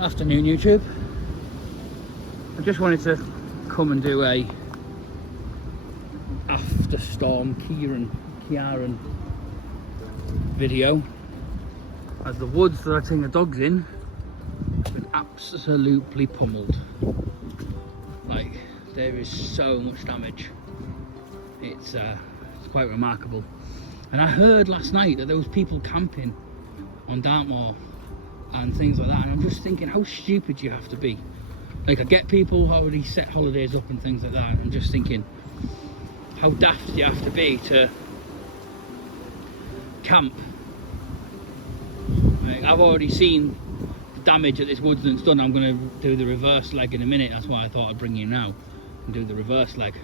Afternoon YouTube. I just wanted to come and do a after Storm Ciaran video, as the woods that I take the dogs in have been absolutely pummeled. Like, there is so much damage. It's quite remarkable. And I heard last night that there was people camping on Dartmoor and things like that, and I'm just thinking how stupid you have to be. Like, I get people already set holidays up and things like that, and I'm just thinking how daft you have to be to camp. Like, I've already seen the damage that this woodland's done. I'm going to do the reverse leg in a minute. That's why I thought I'd bring you now and do the reverse leg.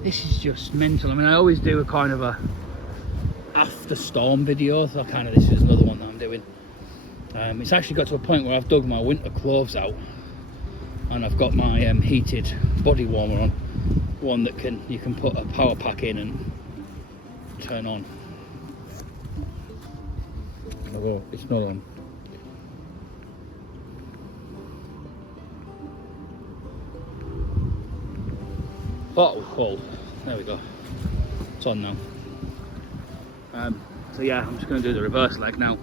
This is just mental. I mean, I always do a kind of a after storm video, so this is another one that I'm doing. It's actually got to a point where I've dug my winter clothes out and I've got my heated body warmer on, one that you can put a power pack in and turn on. Oh, it's not on. Thought it was cold. There we go. It's on now. So yeah, I'm just going to do the reverse leg now,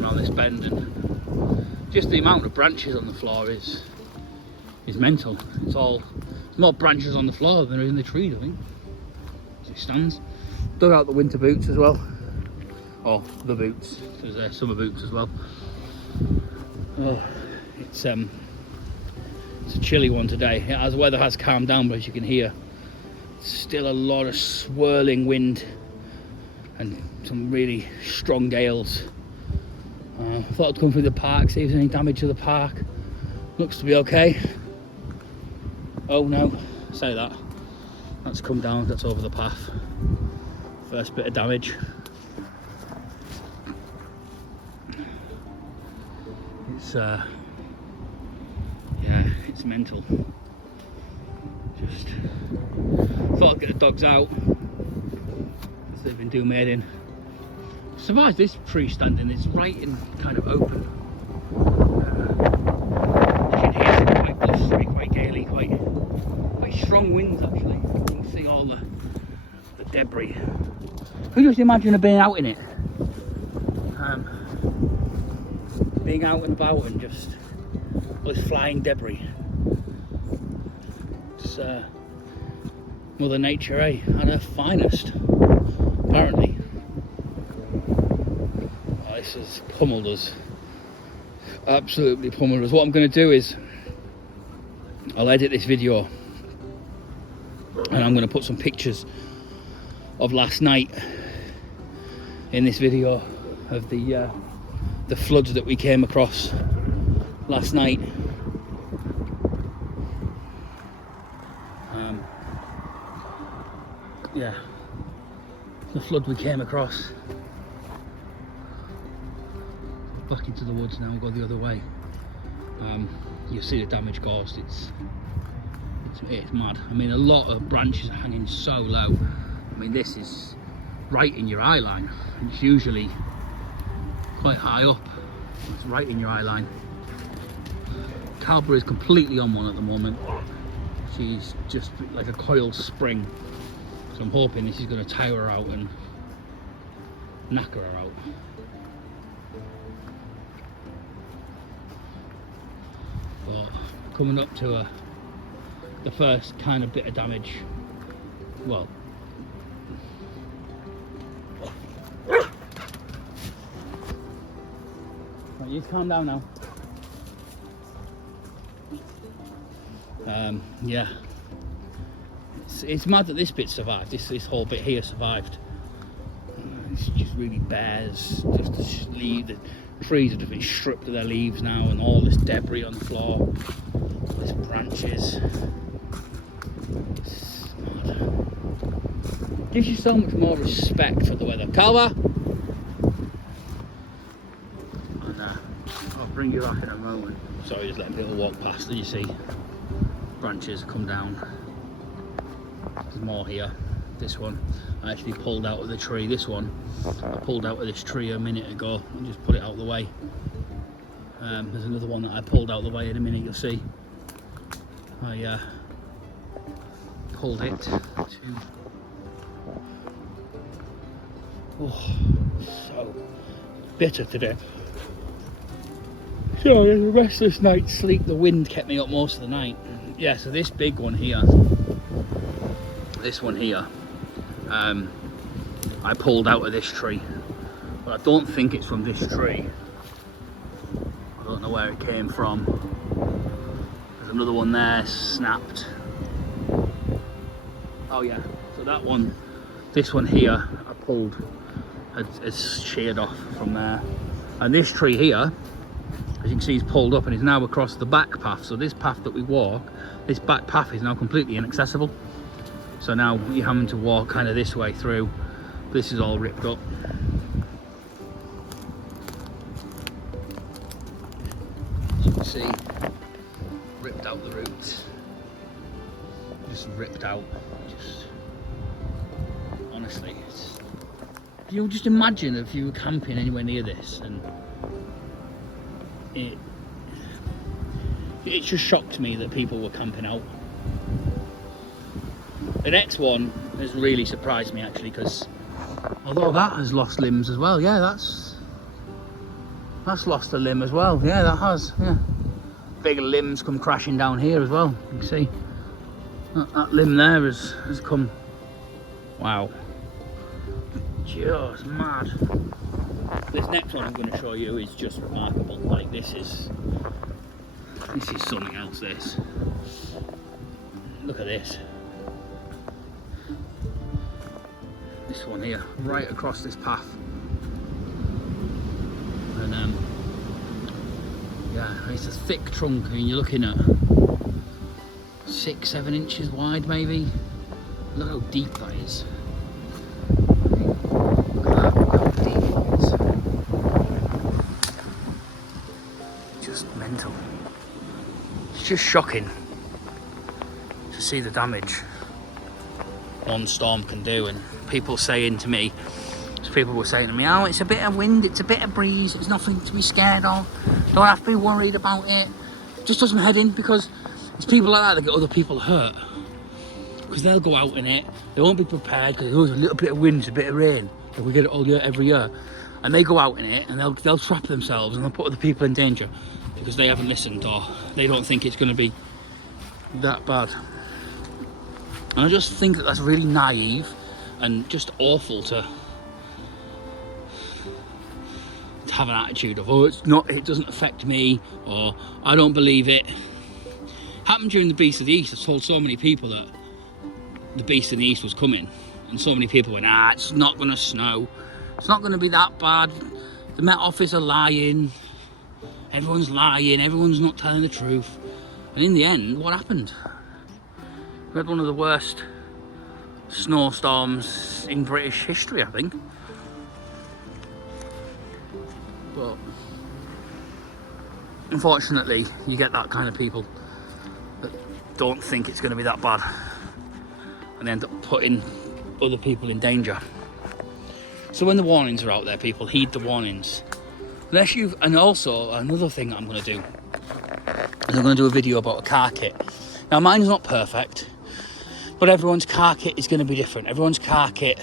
around this bend, and just the amount of branches on the floor is mental. It's more branches on the floor than there is in the trees, I think, as it stands. Dug out the winter boots as well. Oh, the boots. There's summer boots as well. Oh, it's a chilly one today. As the weather has calmed down, but as you can hear, still a lot of swirling wind and some really strong gales. I thought I'd come through the park, see if there's any damage to the park. Looks to be okay. Oh no, say that. That's come down, that's over the path. First bit of damage. It's yeah, it's mental. Just thought I'd get the dogs out, as they've been doing mating. Survived this tree standing. It's right in kind of open. You can hear some quite blustery, quite gaily, quite strong winds actually. You can see all the debris. Could you just imagine being out in it? Being out and about and just all this flying debris. It's Mother Nature, at her finest, apparently. Oh, this has pummeled us. Absolutely pummeled us. What I'm going to do is I'll edit this video and I'm going to put some pictures of last night in this video of the floods that we came across last night. Yeah, the flood we came across. Back into the woods now, we'll go the other way. You see the damage caused. It's mad. I mean, a lot of branches are hanging so low. I mean, this is right in your eye line. It's usually quite high up. It's right in your eye line. Calbra is completely on one at the moment. She's just like a coiled spring. So I'm hoping this is going to tire her out and knacker her out. But coming up to the first kind of bit of damage. Well, right, you calm down now. Yeah. It's mad that this bit survived. This whole bit here survived. It's just really bears. Just the trees have been stripped of their leaves now, and all this debris on the floor. There's branches. It's mad. Gives you so much more respect for the weather. Calva! And I'll bring you back in a moment. Sorry, just letting people walk past. You see branches come down. There's more here. This one I actually pulled out of the tree. This one I pulled out of this tree a minute ago and just put it out of the way. There's another one that I pulled out the way in a minute, you'll see. I pulled it to... Oh, so bitter today. So yeah, the restless night's sleep, the wind kept me up most of the night. Yeah, so this big one here, I pulled out of this tree, but I don't think it's from this tree. I don't know where it came from. There's another one there, snapped. Oh yeah, so that one, this one here, I pulled, it's sheared off from there. And this tree here, as you can see, is pulled up and is now across the back path. So this path that we walk, this back path is now completely inaccessible. So now you're having to walk kind of this way through. This is all ripped up. As you can see, ripped out the roots. Just ripped out. Just honestly, it's, you just imagine if you were camping anywhere near this, and it just shocked me that people were camping out. The next one has really surprised me actually, because although that has lost limbs as well, yeah, that's lost a limb as well, yeah, that has, yeah. Bigger limbs come crashing down here as well. You can see that limb there has come, wow, just mad. This next one I'm going to show you is just remarkable. Like this is something else. This, look at this. This one here, right across this path, and yeah, it's a thick trunk. I mean, you're looking at 6-7 inches wide, maybe. Look how deep that is. Look at that. Look how deep it is. Just mental. It's just shocking to see the damage one storm can do. And people saying to me, oh, it's a bit of wind, it's a bit of breeze, it's nothing to be scared of, don't have to be worried about it. Just doesn't head in, because it's people like that that get other people hurt, because they'll go out in it, they won't be prepared, because there's a little bit of wind, it's a bit of rain, we get it all year, every year, and they go out in it and they'll trap themselves and they'll put other people in danger because they haven't listened, or they don't think it's going to be that bad. And I just think that that's really naive and just awful to have an attitude of, oh, it doesn't affect me, or I don't believe it. Happened during the Beast of the East. I told so many people that the Beast of the East was coming, and so many people went, it's not going to snow, it's not going to be that bad, the Met Office are lying, everyone's lying, everyone's not telling the truth. And in the end, what happened? We had one of the worst snowstorms in British history, I think. But unfortunately, you get that kind of people that don't think it's going to be that bad, and they end up putting other people in danger. So when the warnings are out there, people heed the warnings. And also another thing that I'm going to do is I'm going to do a video about a car kit. Now mine's not perfect, but everyone's car kit is going to be different. Everyone's car kit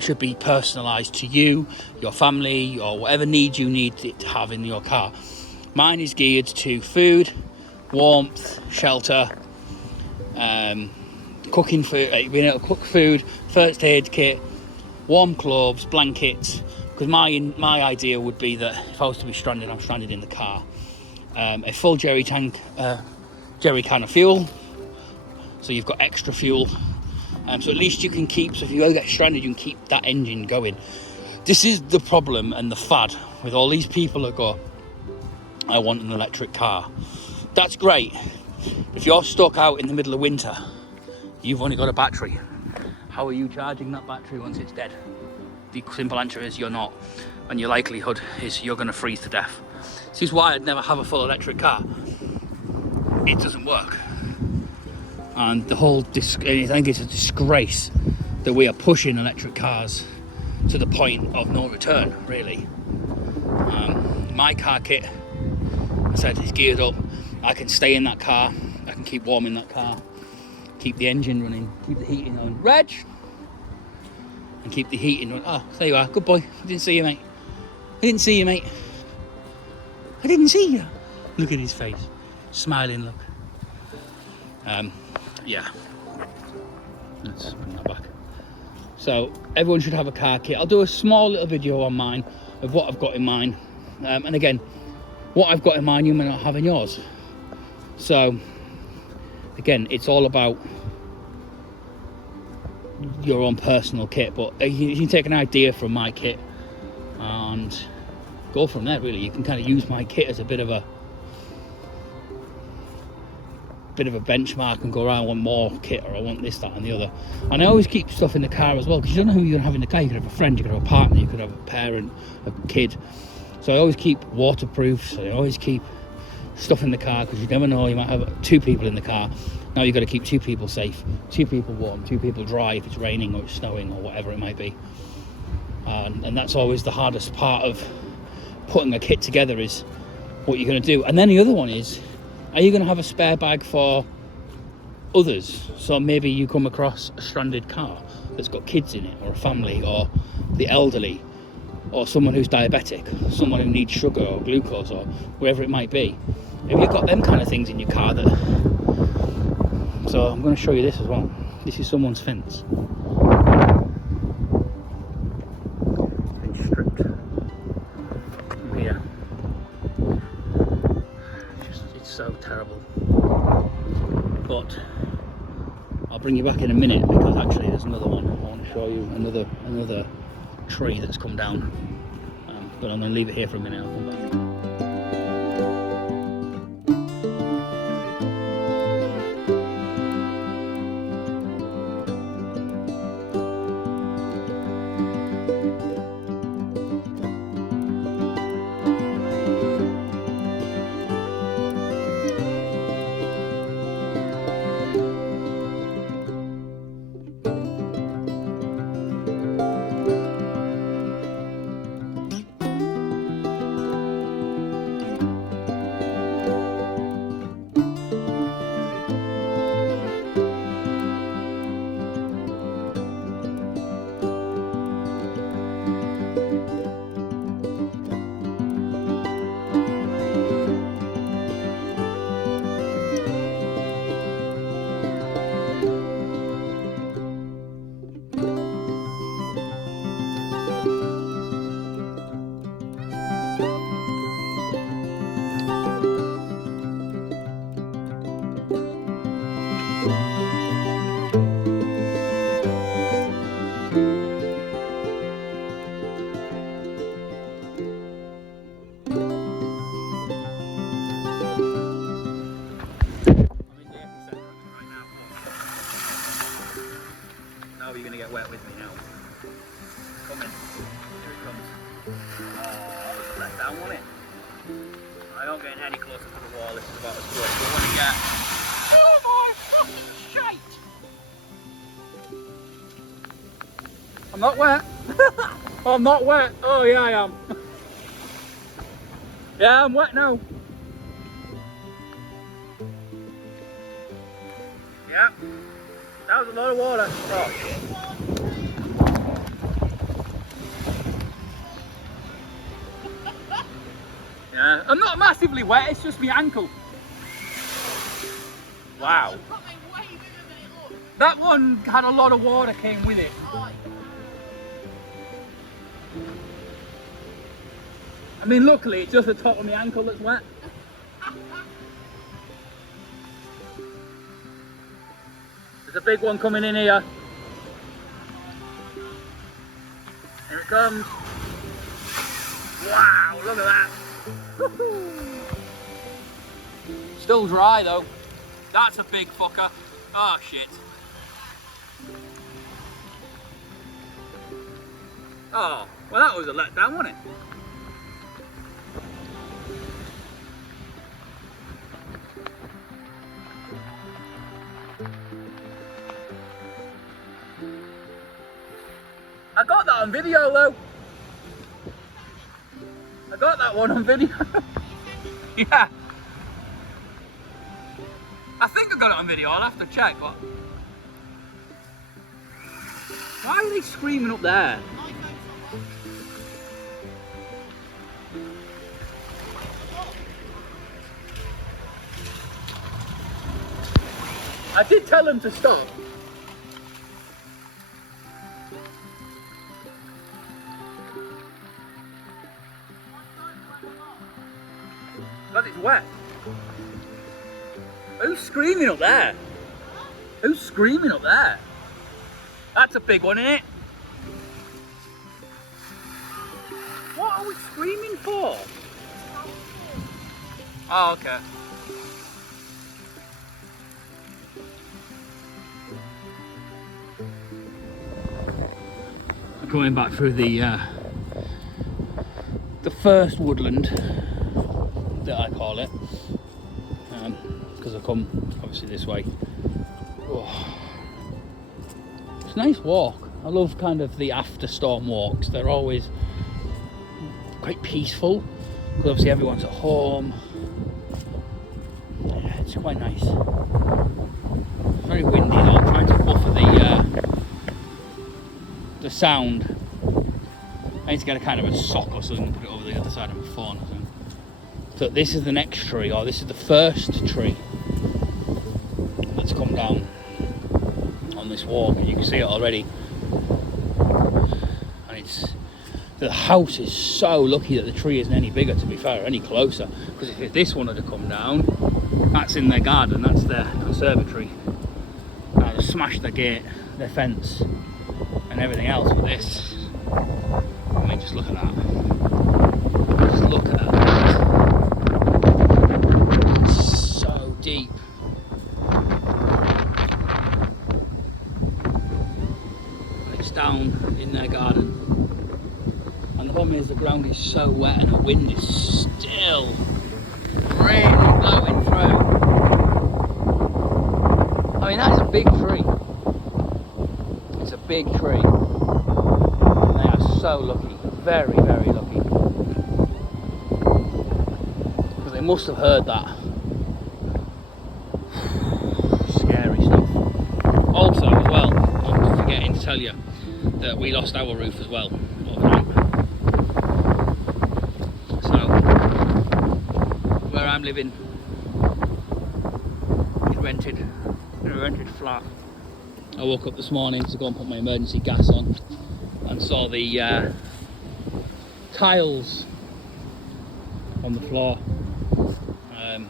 should be personalised to you, your family, or whatever needs you need it to have in your car. Mine is geared to food, warmth, shelter, cooking food, being able to cook food, first aid kit, warm clothes, blankets. Because my idea would be that if I was to be stranded, I'm stranded in the car. A full jerry can of fuel, so you've got extra fuel. So at least you can keep, so if you go get stranded, you can keep that engine going. This is the problem and the fad with all these people that go, I want an electric car. That's great. If you're stuck out in the middle of winter, you've only got a battery. How are you charging that battery once it's dead? The simple answer is you're not, and your likelihood is you're going to freeze to death. This is why I'd never have a full electric car. It doesn't work. And the whole, I think it's a disgrace that we are pushing electric cars to the point of no return, really. My car kit I said, it's geared up. I can stay in that car. I can keep warm in that car. Keep the engine running. Keep the heating on. Reg! And keep the heating running. Oh, there you are. Good boy. I didn't see you, mate. I didn't see you, mate. I didn't see you. Look at his face. Smiling look. Yeah. Let's bring that back. So, everyone should have a car kit. I'll do a small little video on mine of what I've got in mine. And again, what I've got in mine, you may not have in yours. So, again, it's all about your own personal kit. But you can take an idea from my kit and go from there, really. You can kind of use my kit as a bit of a benchmark and go around, I want more kit, or I want this, that and the other. And I always keep stuff in the car as well, because you don't know who you're going to have in the car. You could have a friend, you could have a partner, you could have a parent, a kid. So I always keep waterproof, so I always keep stuff in the car, because you never know, you might have 2 people in the car. Now you've got to keep 2 people safe, 2 people warm, 2 people dry if it's raining or it's snowing or whatever it might be. And that's always the hardest part of putting a kit together, is what you're going to do. And then the other one is, are you going to have a spare bag for others? So maybe you come across a stranded car that's got kids in it, or a family, or the elderly, or someone who's diabetic, someone who needs sugar or glucose, or wherever it might be. Have you got them kind of things in your car that... So I'm going to show you this as well. This is someone's fence. Been stripped from here. It's so terrible. But I'll bring you back in a minute, because actually there's another one. I want to show you another tree that's come down. But I'm going to leave it here for a minute. I'll come back. You're going to get wet with me now. It's coming. Here it comes. Oh, that was a letdown, wasn't it? I don't get any closer to the wall. This is about as close as I want to get. Oh my fucking shite! I'm not wet. I'm not wet. Oh yeah, I am. Yeah, I'm wet now. Yeah. That was a lot of water. Oh shit. Yeah, I'm not massively wet, it's just my ankle. Wow. That one had a lot of water came with it. I mean, luckily it's just the top of my ankle that's wet. There's a big one coming in here. Here it comes. Wow, look at that. Still dry though. That's a big fucker. Oh shit. Oh, well that was a letdown, wasn't it? I got that on video though. I got that one on video. Yeah, I think I got it on video, I'll have to check. But why are they screaming up there? I did tell them to stop. But it's wet. Who's screaming up there? Who's screaming up there? That's a big one, isn't it? What are we screaming for? Oh, okay. I'm coming back through the first woodland that I call it, because I come obviously this way. Oh. It's a nice walk. I love kind of the after storm walks. They're always quite peaceful because obviously everyone's at home. Yeah, it's quite nice. It's very windy though. I'm trying to buffer the sound. I need to get a kind of a sock or something and put it over the other side of my phone. So this is the next tree, or this is the first tree that's come down on this walk, and you can see it already. And it's, the house is so lucky that the tree isn't any bigger, to be fair, or any closer, because if this one had to come down, that's in their garden, that's their conservatory. They smashed their gate, their fence and everything else. But this, I mean, just look at that. Just look at that. It's so deep. It's down in their garden. And the problem is the ground is so wet and the wind is still really blowing through. I mean, that is a big tree. It's a big tree. And they are so lucky. Very, very lucky. Because they must have heard that. Scary stuff. Also, as well, I'm forgetting to tell you that we lost our roof as well overnight. So, where I'm living, in a rented flat. I woke up this morning to go and put my emergency gas on and saw the tiles on the floor, and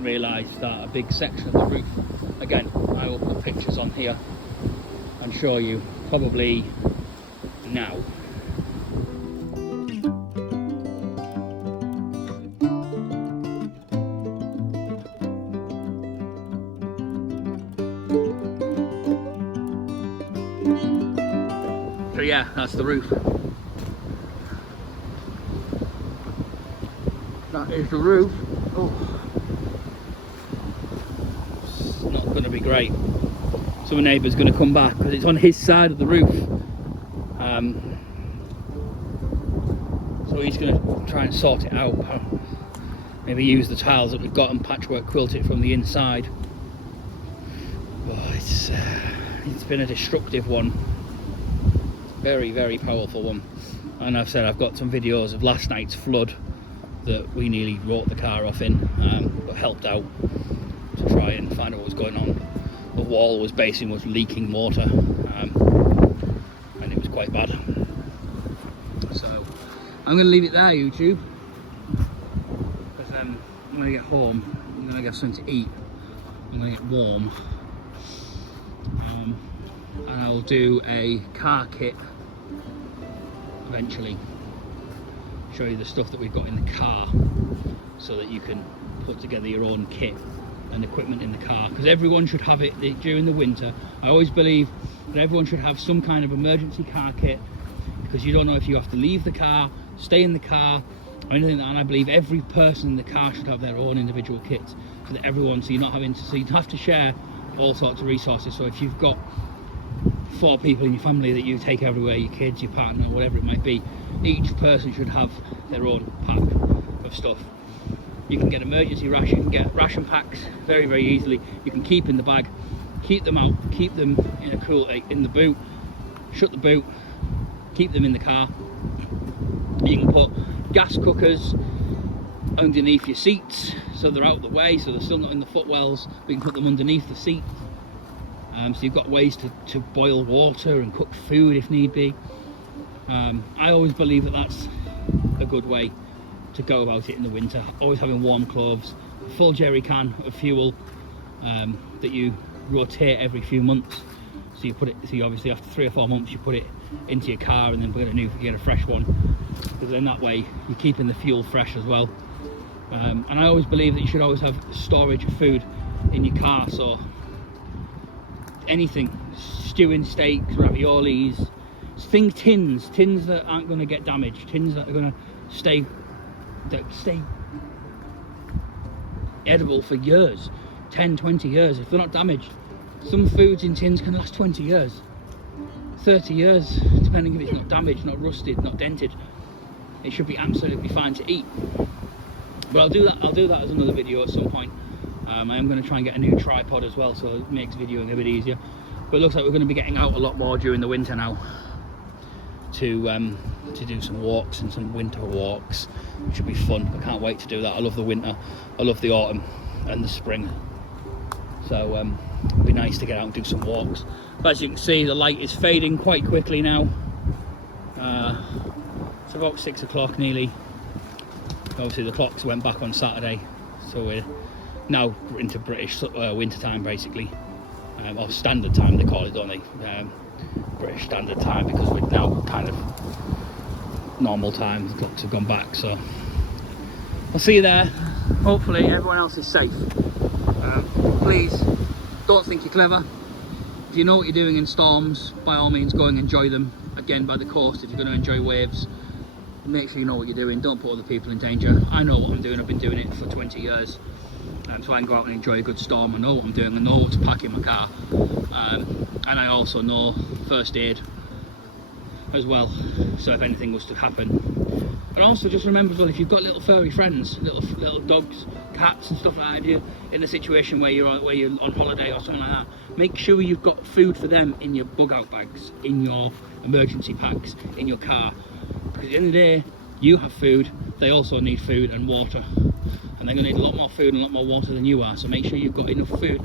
realised that a big section of the roof, again, I will put pictures on here and show you probably now. So yeah, that's the roof. That is the roof. Oh, it's not going to be great. So my neighbour's going to come back because it's on his side of the roof. So he's going to try and sort it out. Maybe use the tiles that we've got and patchwork quilt it from the inside. Oh, it's been a destructive one. Very, very powerful one. And I've said I've got some videos of last night's flood that we nearly wrote the car off in, but helped out to try and find out what was going on. The wall was leaking water, and it was quite bad. So I'm going to leave it there, YouTube, because I'm going to get home, I'm going to get something to eat, I'm going to get warm, and I'll do a car kit eventually. Show you the stuff that we've got in the car so that you can put together your own kit and equipment in the car, because everyone should have it during the winter. I always believe that everyone should have some kind of emergency car kit, because you don't know if you have to leave the car, stay in the car or anything like that. And I believe every person in the car should have their own individual kit, so that everyone, so you don't have to share all sorts of resources. So if you've got 4 people in your family that you take everywhere, your kids, your partner, whatever it might be, each person should have their own pack of stuff. You can get emergency ration, you can get ration packs very, very easily. You can keep in the bag, keep them out, keep them in a cool, in the boot, shut the boot, keep them in the car. You can put gas cookers underneath your seats so they're out of the way, so they're still not in the footwells, but you can put them underneath the seat. So you've got ways to boil water and cook food if need be. I always believe that that's a good way to go about it in the winter. Always having warm clothes, a full jerry can of fuel that you rotate every few months. So you put it, so you obviously after 3 or 4 months you put it into your car and then you get a fresh one, because then that way you're keeping the fuel fresh as well. And I always believe that you should always have storage of food in your car, so anything, stewing steaks, raviolis, tins that aren't going to get damaged, tins that are going to stay edible for years, 10-20 years if they're not damaged. Some foods in tins can last 20 years, 30 years, depending if it's not damaged, not rusted, not dented. It should be absolutely fine to eat. But I'll do that as another video at some point. I am going to try and get a new tripod as well, so it makes videoing a bit easier. But it looks like we're going to be getting out a lot more during the winter now to do some walks and some winter walks, which should be fun. I can't wait to do that. I love the winter, I love the autumn and the spring, so it'd be nice to get out and do some walks. But as you can see, the light is fading quite quickly now. It's about 6 o'clock nearly. Obviously the clocks went back on Saturday, so we're now into British winter time basically, or standard time they call it, don't they? British standard time, because we're now kind of normal time. The clocks have gone back, so I'll see you there. Hopefully everyone else is safe. Please don't think you're clever. If you know what you're doing in storms, by all means go and enjoy them. Again, by the coast, if you're going to enjoy waves, make sure you know what you're doing. Don't put other people in danger. I know what I'm doing. I've been doing it for 20 years, so I can go out and enjoy a good storm. I know what I'm doing. I know what to pack in my car, and I also know first aid as well, so if anything was to happen. But also just remember as well, if you've got little furry friends, little dogs, cats and stuff like that, you're in a situation where you're on holiday or something like that, make sure you've got food for them in your bug out bags, in your emergency packs, in your car. Because at the end of the day, you have food, they also need food and water, and they're going to need a lot more food and a lot more water than you are, so make sure you've got enough food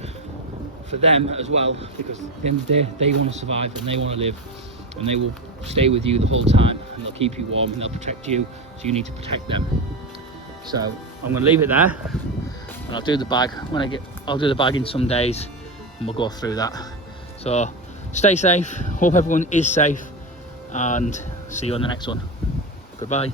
for them as well, because at the end of the day, they want to survive and they want to live, and they will stay with you the whole time, and they'll keep you warm and they'll protect you, so you need to protect them. So I'm going to leave it there, and I'll do the bag I'll do the bag in some days, and we'll go through that. So stay safe, hope everyone is safe, and see you on the next one. Goodbye.